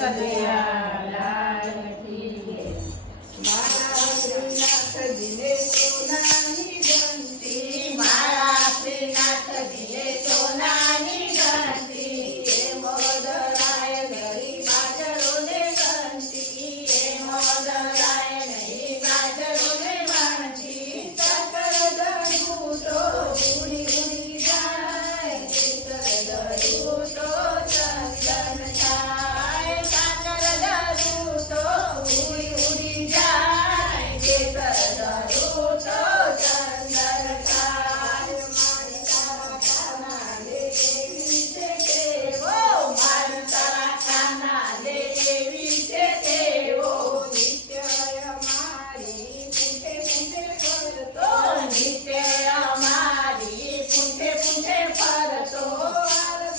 કનૈયા લાલ કી જય. મારા શ્રીનાથજીને સોનાની ઘંટી, મારા શ્રીનાથજીને સોનાની ઘંટી, એ મોદરાય ગરી બાજરોને ઘંટી, એ મોદરાય નહીં બાજરોને વણતી. સાકર દળું તો ઉડી ઉડી જાય, કેસર દળું તો ચંદન થાય. સાકર દળું તો ઉડી ઉડી જાય, કેસર દળું તો ચંદન થાય. મારી તારા કાના લે એવી છે કેવો, મારું તારા કાના લે એવી છે તેવો. નિત્ય અમારી પૂઠે પૂઠે ફરતો, નિત્ય અમારી પૂંઠે પૂંઠે ફરતો.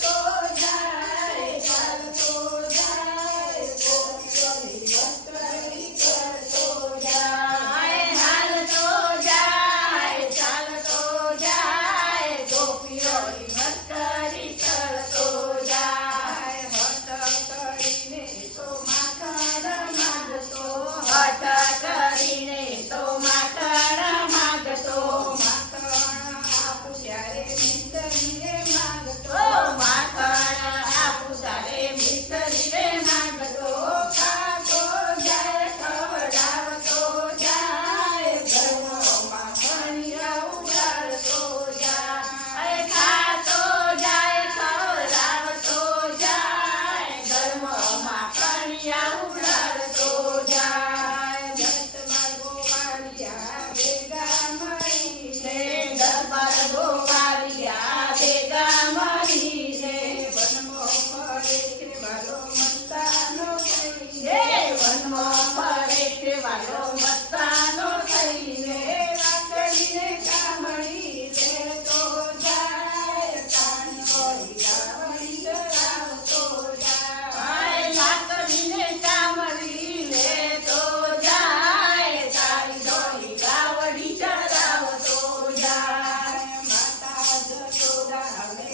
ચાલતો જાય, ચાલતો જાય, ગોપીઓની મસ્કરી કરતો જાય. હાલતો જાય, ચાલતો જાય, ગોપીઓની મસ્કરી કરતો જાય. હઠ કરીને તો માખણ માંગતો, હઠ કરીને તો માખણ માંગતો. માખણ આપું ત્યારે મિસરીને માંગતો. માખણ આપું તારે મિસરીને માંગતો. ખાતો જાય, ખવડાવતો જાય, ઘરમાં માખણિયા ઉગાડતો જાય. ખાતો જાય, ખવડાવતો જાય, ઘરમાં માખણિયા ઉડાડતો જાય. દસમાં ગોવાળિયા ભેગા મળીને, દરબાર ગોવાળિયા ભેગા મળીને, વનમાં ફરે છે વાલો મસ્તાનો થઈને. હે વનમાં ફરે છે વાલો મસ્તાનો થઈને. લાકડીને કામળી લેતો જાય, કાની કોઈ લાવણી ધરાવતો જાય. લાકડીને કામળી લેતો જાય, તારી ડોલી ગાવડી ચડાવતો જાય. માતા જશોદા ને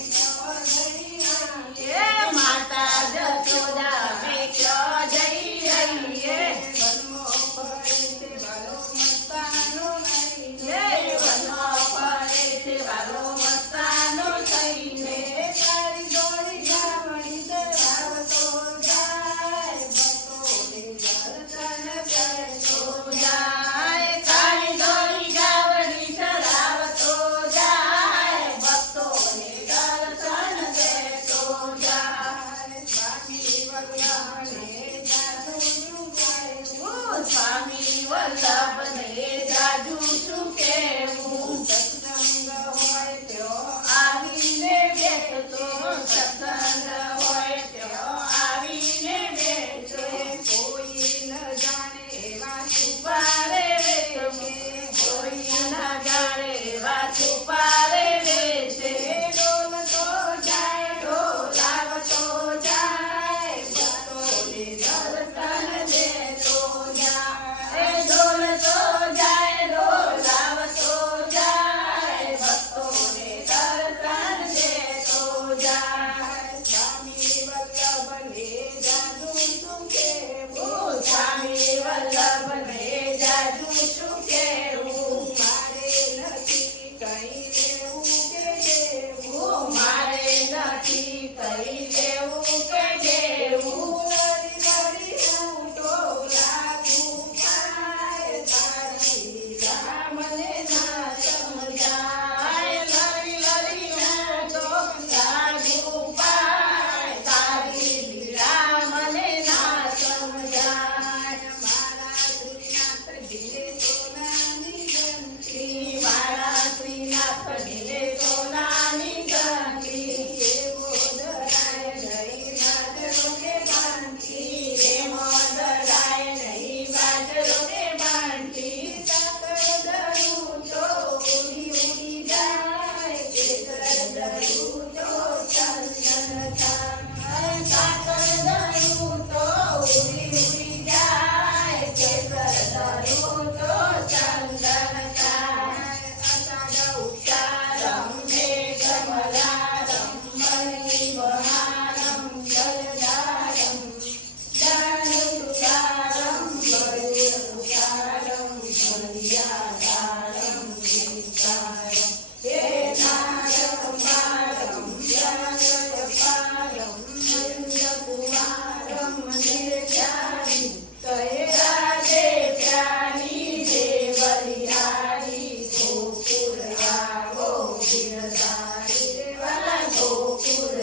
એ માતા જશોદા ને ક્યાં જઈ રહીએ. વનમાં ફરે છે વાલો મસ્તાનો લઈને. એ વનમાં ફરે છે વાલો મસ્તાનો થઈને. તારી ડોળી ગાવડી ધરાવતો જાય, ભક્તોને દર્શન કરતો જાય, તારી ડોલી ગાવડી ચડાવતો જાય, ભક્તોને દર્શન દેતો જાય. સ્વામી વલ્લભને જાદુનું ગાયું, સ્વામી વલ્લભને જાજુ શું કહેવું. સત્સંગ હોય ત્યો આવીને બેઠતો, સત્સંગ હોય ત્યાં આવીને બેઠો. કોઈ ન જાણે એવા છુપારે વેચે, કોઈ ના જાણે એવા છુપારે વેચે. ડોલતો જાય, ડોલાવતો જાય, ભક્તોને દર્શન દેતો જાય. એ ડોલતો પ્યારી કહે રાધે પ્યારી જે બલિહારી ગોકુળ આવો ગિરધારી વાલા ગોકુળ